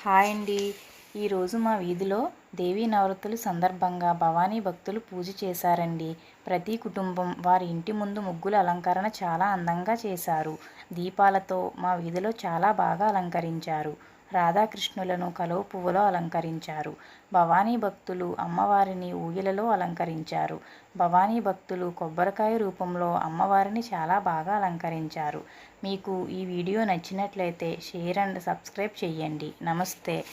Hi అండి. ఈరోజు మా వీధిలో దేవీ నవరాత్రుల సందర్భంగా భవానీ భక్తులు పూజ చేశారండి. ప్రతి కుటుంబం వారి ఇంటి ముందు ముగ్గుల అలంకరణ చాలా అందంగా చేశారు. దీపాలతో మా వీధిలో చాలా బాగా అలంకరించారు. రాధాకృష్ణులను కలువ పువ్వులో అలంకరించారు. భవానీ భక్తులు అమ్మవారిని ఊయలలో అలంకరించారు. భవానీ భక్తులు కొబ్బరికాయ రూపంలో అమ్మవారిని చాలా బాగా అలంకరించారు. మీకు ఈ వీడియో నచ్చినట్లయితే షేర్ అండ్ సబ్స్క్రైబ్ చేయండి. నమస్తే.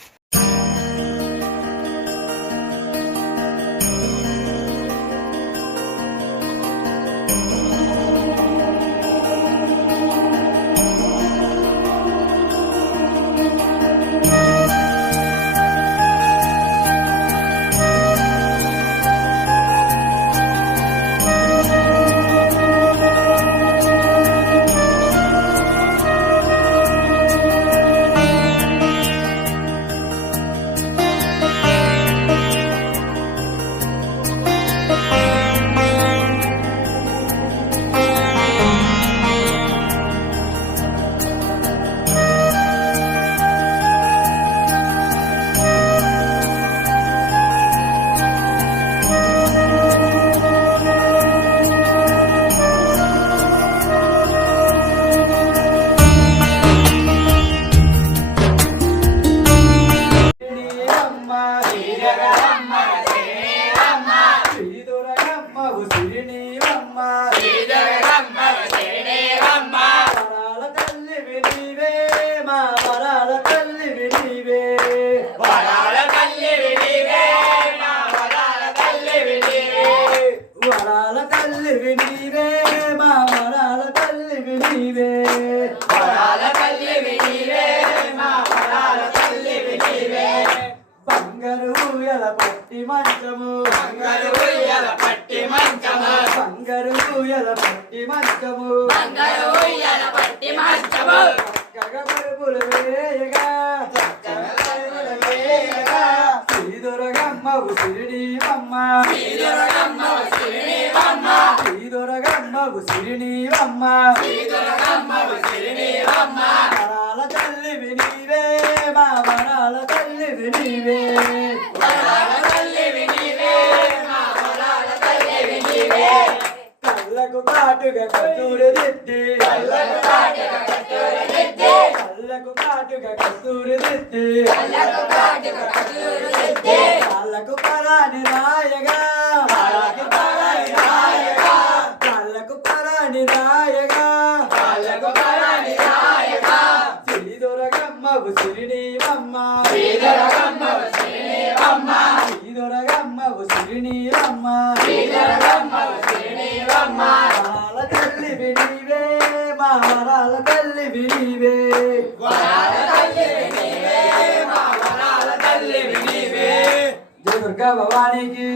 తల్లి వినివే మా వరాల తల్లి వినివే వరాల తల్లి వినివే మా వరాల తల్లి వినివే బంగారు ఊయల పట్టి మంచము. బంగారు ఊయల పట్టి మంచము. బంగారు ఊయల పట్టి మంచము. బంగారు ఊయల పట్టి మంచము. చక్కగా పరుపులు వేయగా చక్కగా పరుపులు వేయగా. శ్రీదురగమ్మవు సిరినీవమ్మ శ్రీదురగమ్మవు శ్రీదురగమ్మవు సిరినీవమ్మ. వరాల తల్లి వినివే మా వరాల తల్లి వినివే. కళ్ళకు కాటుగా కస్తూరి దిద్ది కళ్ళకు కాటుగా కస్తూరి దిద్ది కళ్ళకు కాటుగా కస్తూరి వరాల తల్లి వినివే జయ దుర్గా భవానీకి.